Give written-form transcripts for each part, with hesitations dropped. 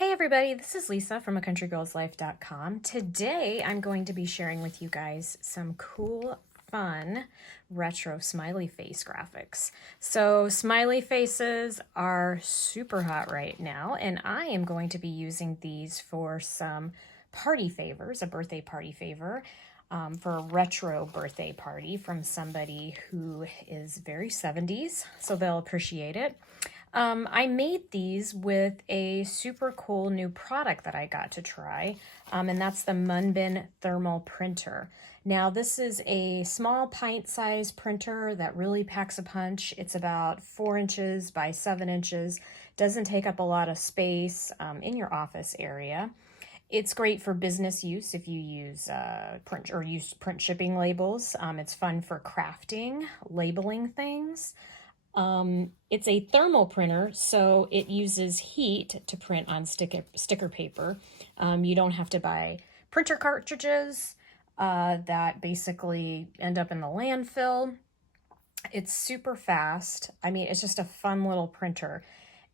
Hey everybody, this is Lisa from acountrygirlslife.com. Today I'm going to be sharing with you guys some cool, fun, retro smiley face graphics. So smiley faces are super hot right now, and I am going to be using these for some party favors, a birthday party favor, for a retro birthday party from somebody who is very 70s, so they'll appreciate it. I made these with a super cool new product that I got to try, and that's the Munbyn thermal printer. Now, this is a small pint-sized printer that really packs a punch. It's about 4 inches by 7 inches, doesn't take up a lot of space in your office area. It's great for business use if you use print shipping labels. It's fun for crafting, labeling things. It's a thermal printer, so it uses heat to print on sticker paper. You don't have to buy printer cartridges that basically end up in the landfill. It's super fast. I mean, it's just a fun little printer.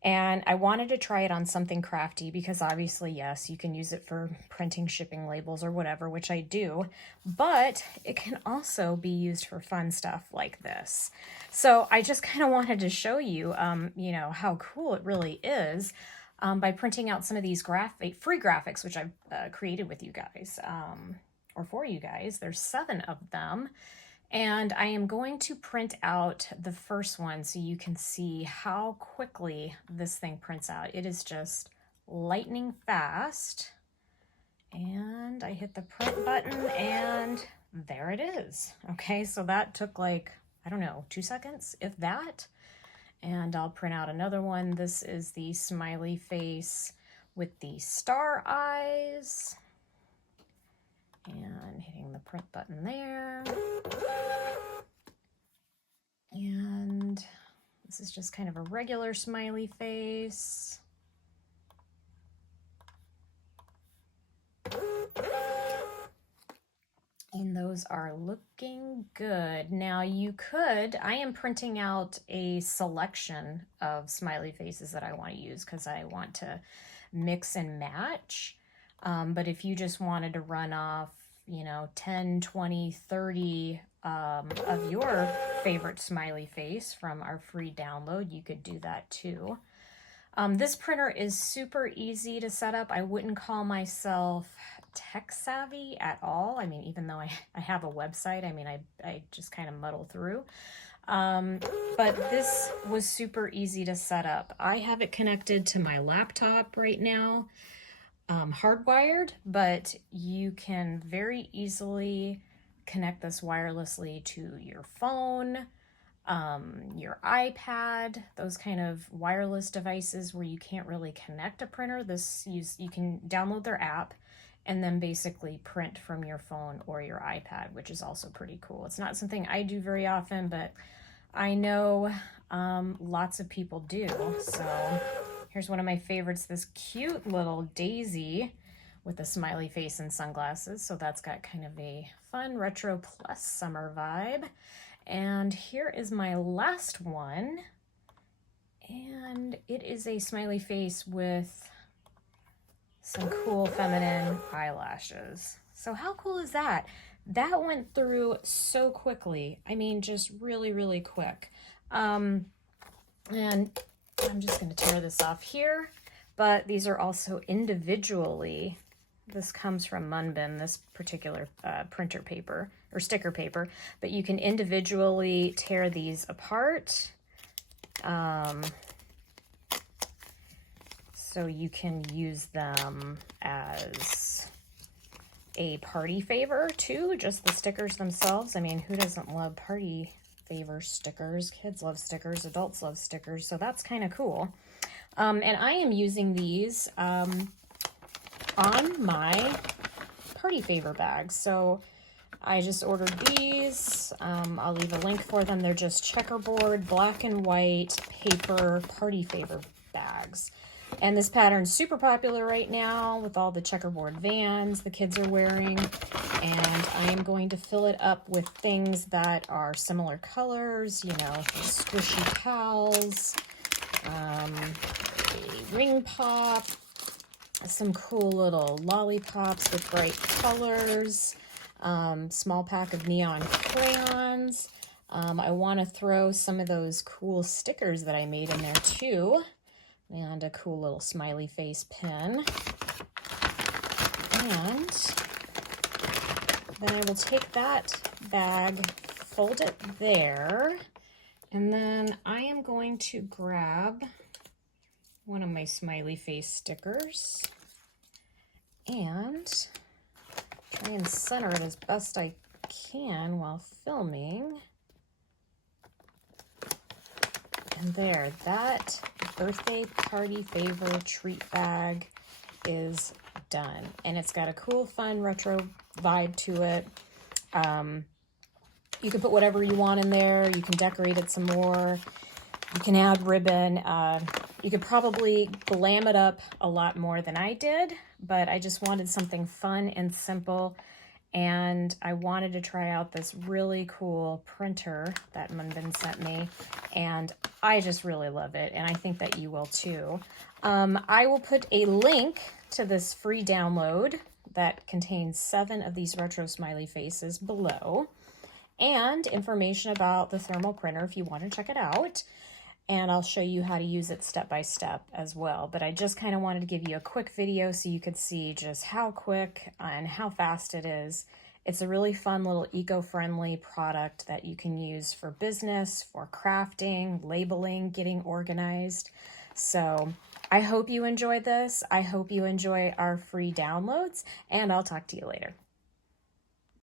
And I wanted to try it on something crafty because obviously, yes, you can use it for printing shipping labels or whatever, which I do, but it can also be used for fun stuff like this. So I just kind of wanted to show you, how cool it really is by printing out some of these free graphics, which I've created with you guys, or for you guys. There's 7 of them. And I am going to print out the first one so you can see how quickly this thing prints out. It is just lightning fast. And I hit the print button and there it is. Okay, so that took like, I don't know, 2 seconds, if that. And I'll print out another one. This is the smiley face with the star eyes. And hitting the print button there. And this is just kind of a regular smiley face. And those are looking good. Now I am printing out a selection of smiley faces that I want to use because I want to mix and match. But if you just wanted to run off, 10, 20, 30 of your favorite smiley face from our free download, you could do that too. This printer is super easy to set up. I wouldn't call myself tech savvy at all. I mean, even though I have a website, I just kind of muddle through. But this was super easy to set up. I have it connected to my laptop right now. Hardwired, but you can very easily connect this wirelessly to your phone, your iPad, those kind of wireless devices where you can't really connect a printer. You can download their app and then basically print from your phone or your iPad, which is also pretty cool. It's not something I do very often, but I know lots of people do. So here's one of my favorites, this cute little daisy with a smiley face and sunglasses. So that's got kind of a fun retro plus summer vibe. And here is my last one. And it is a smiley face with some cool feminine eyelashes. So how cool is that? That went through so quickly. I mean, just really, really quick. And I'm just going to tear this off here, but these are also individually, this comes from Munbyn, this particular printer paper or sticker paper, but you can individually tear these apart. So you can use them as a party favor too, just the stickers themselves. I mean, who doesn't love party favor stickers? Kids love stickers, adults love stickers, so that's kind of cool. And I am using these on my party favor bags. So I just ordered these. I'll leave a link for them. They're just checkerboard, black and white paper party favor bags. And this pattern's super popular right now with all the checkerboard vans the kids are wearing. And I am going to fill it up with things that are similar colors, squishy towels, a ring pop, some cool little lollipops with bright colors, small pack of neon crayons. I want to throw some of those cool stickers that I made in there too, and a cool little smiley face pin. And then I will take that bag, fold it there, and then I am going to grab one of my smiley face stickers and try and center it as best I can while filming. And there, that birthday party favor treat bag is done. And it's got a cool, fun, retro vibe to it. You can put whatever you want in there. You can decorate it some more. You can add ribbon. You could probably glam it up a lot more than I did, but I just wanted something fun and simple. And I wanted to try out this really cool printer that Munbyn sent me, and I just really love it, and I think that you will too. I will put a link to this free download that contains 7 of these retro smiley faces below, and information about the thermal printer if you want to check it out. And I'll show you how to use it step by step as well. But I just kind of wanted to give you a quick video so you could see just how quick and how fast it is. It's a really fun little eco-friendly product that you can use for business, for crafting, labeling, getting organized. So I hope you enjoyed this. I hope you enjoy our free downloads, and I'll talk to you later.